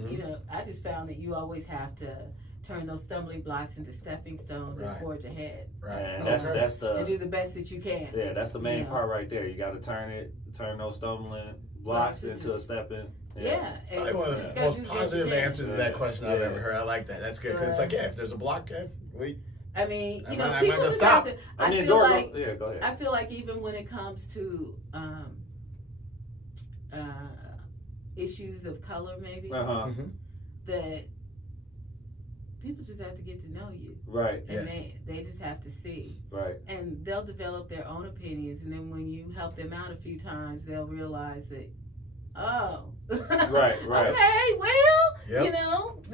I just found that you always have to turn those stumbling blocks into stepping stones and forge ahead. Right. And that's the... And do the best that you can. Yeah, that's the main part right there. You got to turn those stumbling blocks into a stepping. Yeah. Probably one of the most positive answers to that question I've ever heard. I like that. That's good. Because it's like, if there's a block, people just stop. have to. Go ahead. I feel like even when it comes to issues of color, maybe that people just have to get to know you, right? And they just have to see, right? And they'll develop their own opinions, and then when you help them out a few times, they'll realize that. Oh, right. Okay, well,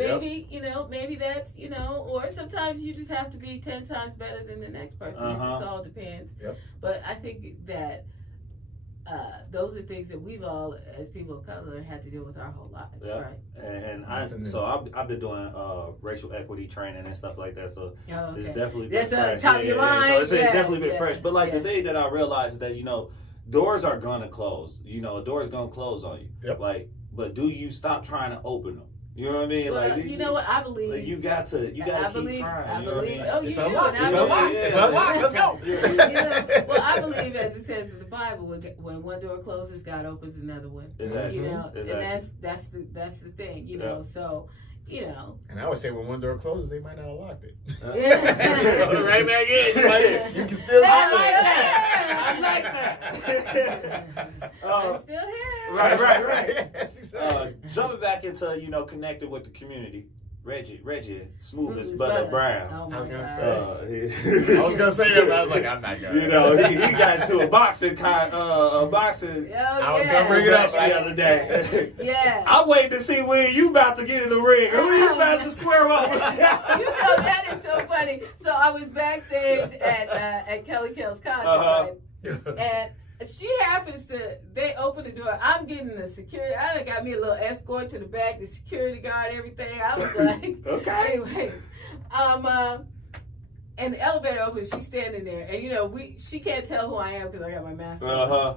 maybe that's, or sometimes you just have to be 10 times better than the next person. It just all depends. Yep. But I think that those are things that we've all, as people of color, had to deal with our whole lives, right? And I've been doing racial equity training and stuff like that. So it's definitely been fresh. Top of your mind. So it's definitely been fresh. But the thing that I realized is that doors are gonna close. A door is gonna close on you. Yep. But do you stop trying to open them? You know what I mean? Well, you know what? I believe you got to keep trying. I you know believe. What I mean? It's unlocked. It's unlocked. Let's go. Well, I believe, as it says in the Bible, when one door closes, God opens another one. Exactly. And that's the thing. So you know. And I would say when one door closes, they might not have locked it. Yeah. Right back in. You can still do I like that. I'm still here. Right. Jumping back into, you know, connecting with the community. Reggie, smooth as butter brown. Oh I was gonna God. say. I was gonna say that, but I was like, I'm not gonna. You know, he got into a boxing. I was gonna bring it up the other day. Yeah. I'm waiting to see when you about to get in the ring. Who you about to square up? You know, that is so funny. So I was backstage at Kelly Kell's concert, right? And she happens to, they open the door. I'm getting the security. I done got me a little escort to the back, the security guard, everything. I was like, okay. Anyways, and the elevator opens. She's standing there, and you know, she can't tell who I am because I got my mask on.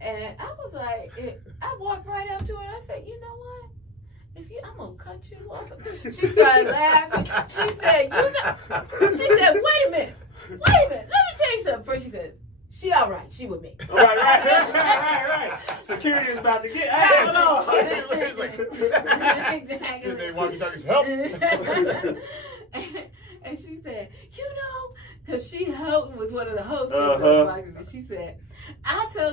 And I was like, I walked right up to her and I said, you know what? I'm gonna cut you off. She started laughing. She said, wait a minute. Let me tell you something. First she said, she all right. She with me. Right. Security is about to get. Hey, hold on. Exactly. Did they walkie-talkies help? And she said, you know, because she was one of the hosts of the boxing, but she said,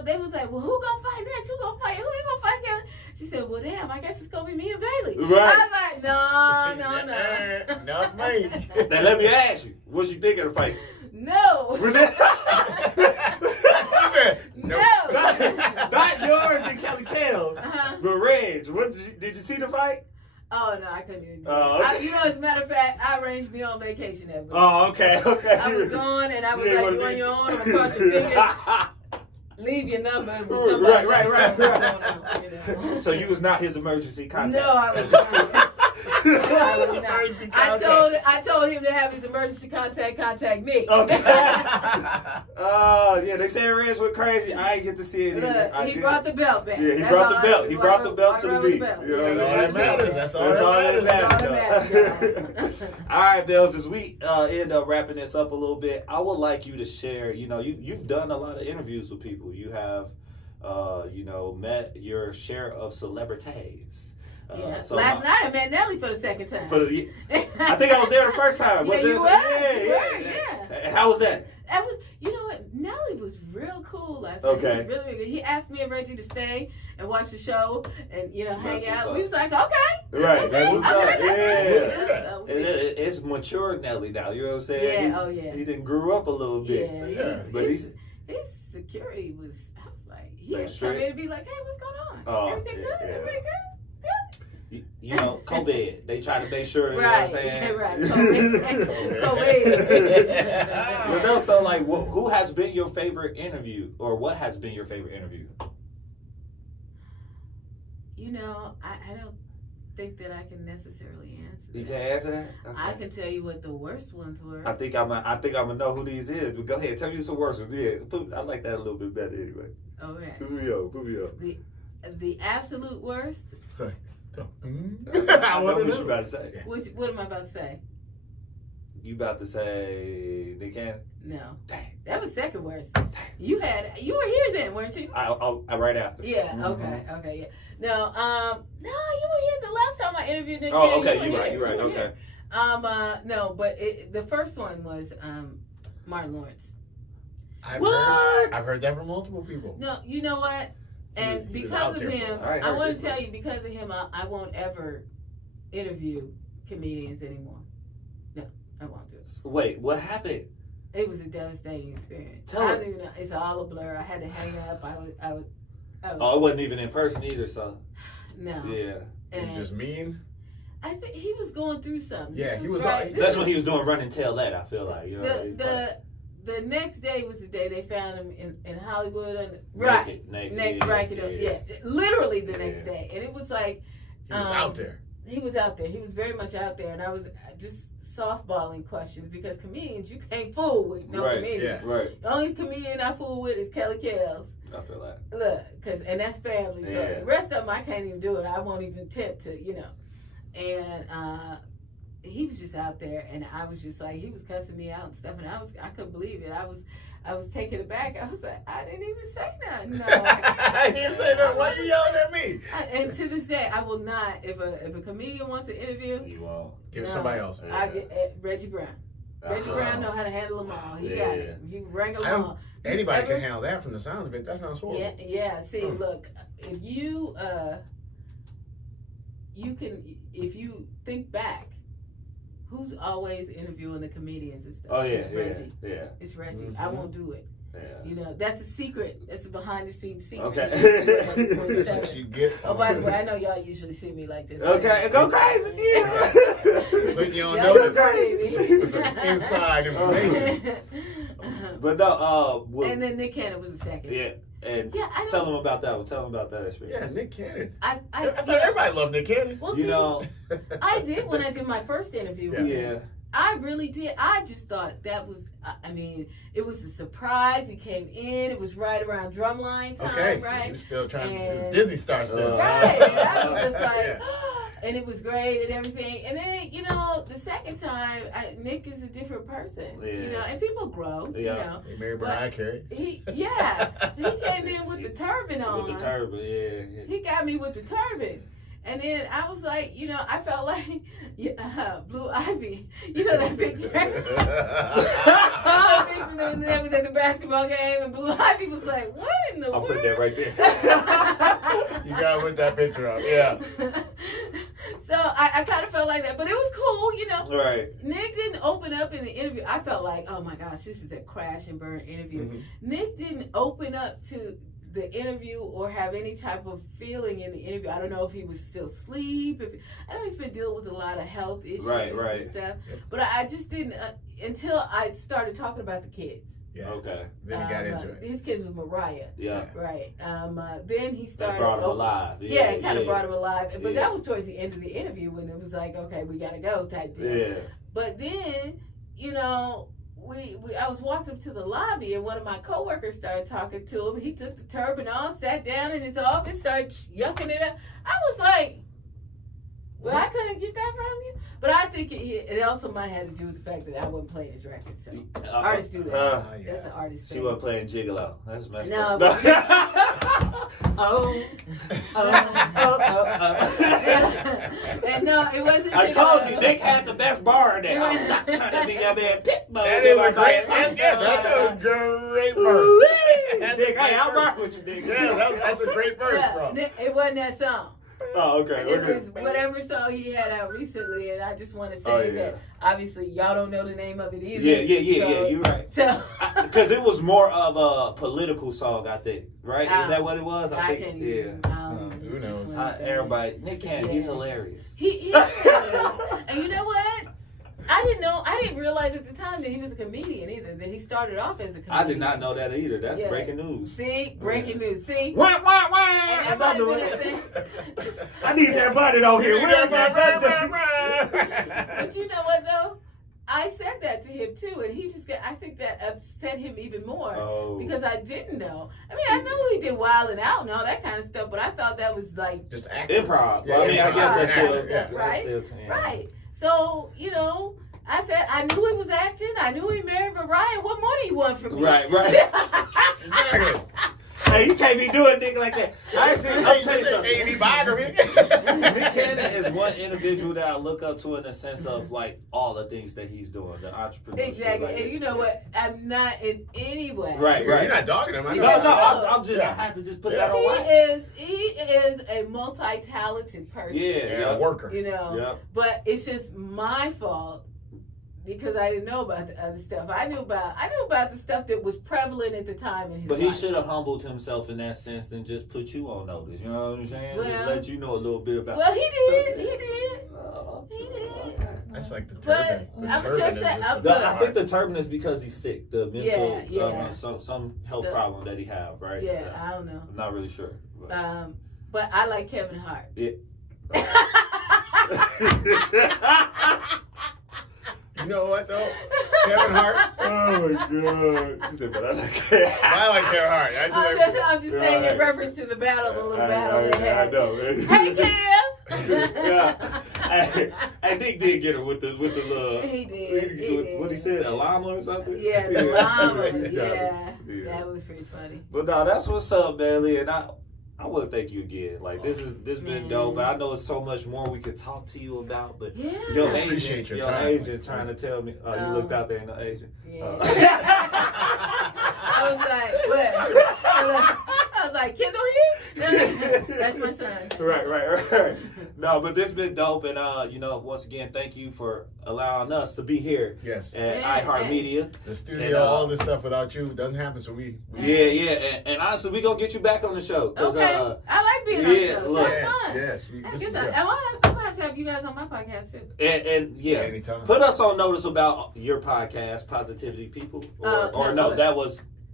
they was like, well, who gonna fight next? Who gonna fight? Who you gonna fight, Kelly? She said, well, damn, I guess it's gonna be me and Bailey. Right. I was like, no. Not me. Now let me ask you, what you think of the fight? No. No. Not yours and Kelly Kell's, but Reg. Did you see the fight? Oh, no, I couldn't even do okay. it. You know, as a matter of fact, I arranged me on vacation that week. Oh, okay. I was gone, and I was like, you on your own, I'm going to cross your fingers. Leave your number with somebody. Right. You know? So you was not his emergency contact? No, I was not. I told him to have his emergency contact me. Okay. Yeah, they say Reg went crazy. I ain't get to see it either. He brought the belt back. Yeah, he brought the belt. He brought the belt to the beat. That's all that matters. All right, Bells, as we end up wrapping this up a little bit, I would like you to share, you know, you've done a lot of interviews with people. You have, you know, met your share of celebrities. So last night I met Nelly for the second time. I think I was there the first time. You were. Yeah. How was that? That was, you know what? Nelly was real cool last night. Okay. He was really good. He asked me and Reggie to stay and watch the show and, you know, hang out. We was like, okay. Right. That's what's up. Yeah. It's mature Nelly now. You know what I'm saying? Yeah. Yeah. He didn't grew up a little bit. Yeah. But his security was, I was like, he had to come in and be like, hey, what's going on? Everything good? Everything good? You know, COVID. They try to make sure, you know what I'm saying? Right. COVID. But no, so like, who has been your favorite interview, or what has been your favorite interview? You know, I don't think that I can necessarily answer that. You can't answer that? Okay. I can tell you what the worst ones were. I think I'm gonna know who these is. But go ahead, tell me some worst ones. Yeah, I like that a little bit better anyway. Okay. Put me up. The absolute worst. I know what you about to say. What am I about to say? You about to say they can't? No. Dang. That was second worst. You were here then, weren't you? I right after. Yeah. Mm-hmm. Okay. Yeah. No. No, you were here the last time I interviewed Nick. Oh, okay. You're right. Okay. No, but the first one was Martin Lawrence. I've heard that from multiple people. No, you know what? And because of him, I want to tell you, because of him, I won't ever interview comedians anymore. No, I won't do it. Wait, what happened? It was a devastating experience. Tell I don't even know. It's all a blur. I had to hang up. I was. Oh, it wasn't even in person either, so. No. Yeah. He was just mean. I think he was going through something. Yeah, he was. That's what he was doing, running tail that. I feel like, you know. The next day was the day they found him in Hollywood. Naked. Yeah. Literally the next day. And it was like... He was out there. He was out there. He was very much out there. And I was just softballing questions because comedians, you can't fool with comedian. Yeah, right. The only comedian I fool with is Kelly Kell's. I feel like. Look, and that's family. So the rest of them, I can't even do it. I won't even attempt to, you know. And he was just out there, and I was just like, he was cussing me out and stuff, and I couldn't believe it. I was taken aback. I was like, I didn't even say nothing. No, I didn't say nothing. Why you yelling at me? And to this day, I will not. If a comedian wants an interview, you won't give it somebody else. I get Reggie Brown. Reggie Brown know how to handle them all. He got it. He rang along. Anybody can handle that from the sound of it. That sounds horrible. Yeah. See, look, if you if you think back, who's always interviewing the comedians and stuff? Oh yeah, it's Reggie. Yeah. It's Reggie. Mm-hmm. I won't do it. Yeah. You know, that's a secret. That's a behind the scenes secret. Okay. That's you get. Oh, by the way, I know y'all usually see me like this. Okay, go crazy. But you don't know this. It's inside information. But no, and then Nick Cannon was the second. Yeah. And tell them about that. Tell them about that experience. Yeah, Nick Cannon. I thought everybody loved Nick Cannon. Well, you know, I did when I did my first interview. Yeah. I really did. I just thought that was, I mean, it was a surprise. He came in. It was right around drumline time, right? He was still trying to Disney star stuff. Right. I was just like, and it was great and everything. And then, you know, the second time, Nick is a different person, you know, and people grow, you know. He married Mariah Carey. He came in with the turban on. With the turban, yeah. He got me with the turban. And then I was like, you know, I felt like Blue Ivy. You know that picture? That picture that was at the basketball game, and Blue Ivy was like, what in the world? I'll put that right there. You got to put that picture up, yeah. So I kind of felt like that, but it was cool, you know. Right. Nick didn't open up in the interview. I felt like, oh my gosh, this is a crash and burn interview. Mm-hmm. Nick didn't open up to the interview or have any type of feeling in the interview. I don't know if he was still asleep. I know he's been dealing with a lot of health issues and stuff. Yep. But I just didn't until I started talking about the kids. Yeah. Okay. Then he got into it. His kids was Mariah. Yeah. Right. Then he started. That brought him alive. Yeah, it kind of brought him alive. But that was towards the end of the interview when it was like, okay, we got to go type deal. Yeah. But then, you know, I was walking up to the lobby, and one of my coworkers started talking to him. He took the turban off, sat down in his office, started yucking it up. I was like, well, I couldn't get that from you. But I think it also might have to do with the fact that I wasn't playing his record. So artists do that. That's an artist thing. She wasn't playing Gigolo. That's messed up. No, it wasn't. I told you, Nick had the best bar in there. I'm not trying to be that man Pitbull. That is a great, that's a great verse. Nick, hey, I'll rock with you, Nick. Yeah, that's a great verse, bro. It wasn't that song. Oh, okay. It was whatever song he had out recently, and I just want to say that obviously y'all don't know the name of it either. Yeah. You're right. So because it was more of a political song, I think. Right? Is that what it was? I think. Who knows? Everybody. Nick Cannon, he's hilarious. He is. And you know what? I didn't realize at the time that he was a comedian either, that he started off as a comedian. I did not know that either. That's breaking news. See? Breaking news. See? Wah! I need that button over here. But you know what, though? I said that to him, too, and I think that upset him even more because I didn't know. I mean, I knew he did Wild and Out and all that kind of stuff, but I thought that was like... Just acting. Improv. Yeah, I mean, I guess that's still... Right? Right. So, you know... I said, I knew he was acting. I knew he married Mariah. What more do you want from me? Right. Exactly. Hey, you can't be doing things like that. I'll tell you something. Nick Cannon is one individual that I look up to in the sense of like all the things that he's doing, the entrepreneurship. Exactly. And you know what? I'm not in any way. Right. You're not dogging him. No. I have to just put that on wax. He is a multi-talented person. Yeah, a worker. You know, but it's just my fault. Because I didn't know about the other stuff. I knew about the stuff that was prevalent at the time in his life. But he should have humbled himself in that sense and just put you on notice. You know what I'm saying? Well, just let you know a little bit about. Well, he did. He did. Okay. That's like the turban. I think the turban is because he's sick. The mental, some health problem that he have, right? Yeah, I don't know. I'm not really sure. But I like Kevin Hart. Yeah. You know what though? Kevin Hart. Oh my God. She said, but I like Kevin Hart. I like Kevin Hart. I'm just saying in reference to the little battle they had. I know. Hey, Kev. Hey, Nick did get her with the little. He did. What he said, a llama or something? Yeah, the llama. Yeah. That was pretty funny. But no, that's what's up, Bailey, and I want to thank you again. Like this been dope. But I know it's so much more we could talk to you about. But your agent trying to tell me. Oh, you looked out there, ain't no agent. Yeah. I was like, what? I was like, Kendall here? That's my son. Right. No, but this been dope, and once again, thank you for allowing us to be here. Yes. At iHeartMedia. The studio, and, all this stuff without you doesn't happen. So we and honestly, we gonna get you back on the show. Okay. I like being on the show. Look, yes. I'm gonna have to have you guys on my podcast too. And anytime. Put us on notice about your podcast, Positivity People,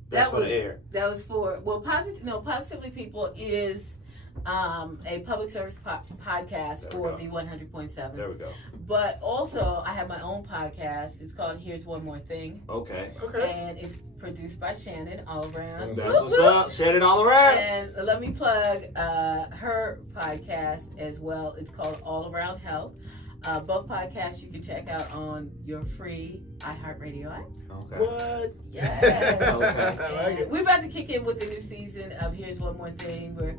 that's for the air. That was for Positively People is a public service podcast for V100.7. There we go. But also, I have my own podcast. It's called Here's One More Thing. Okay. And it's produced by Shannon All Around. That's what's up. Shannon All Around. And let me plug her podcast as well. It's called All Around Health. Both podcasts you can check out on your free iHeartRadio app. Okay. What? Yes. Okay. I like it. We're about to kick in with the new season of Here's One More Thing. We're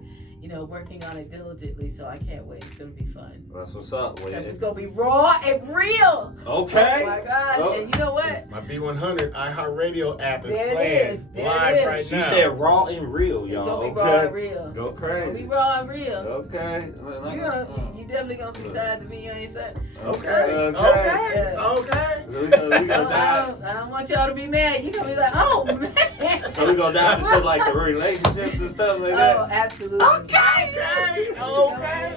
working on it diligently, so I can't wait. It's going to be fun. That's what's up. Because it's going to be raw and real. Okay. Oh, my gosh. Oh. And you know what? My B100 iHeartRadio app is there playing live right she now. She said raw and real, y'all. It's going to be raw and real. Go crazy. It's going to be raw and real. Okay. You definitely going to see sides of me on your side. Okay. I don't want y'all to be mad. You're going to be like, oh, man. So we're going to dive into like the relationships and stuff like that? Oh, absolutely. Okay.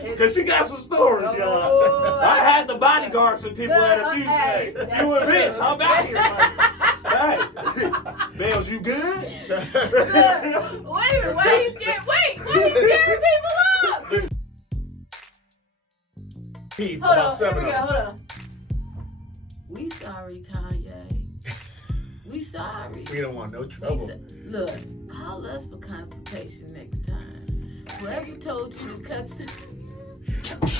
Because she got some stories, y'all. I had the bodyguards for people at a few events. I'm out here like, hey, Bells, you good? Wait a minute. Why you scared? Why you scaring people up? Pete, hold on. We sorry, Kanye. We sorry. We don't want no trouble. Look, call us for consultation next time. Whoever told you to cut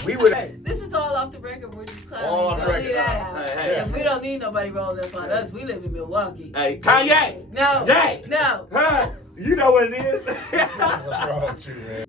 we would. This is all off the record. We're just clowning. All off the record. Leave that out. Hey. We don't need nobody rolling up on us. We live in Milwaukee. Hey, Kanye. No. Jay. No. Huh? You know what it is. What's wrong with you, man?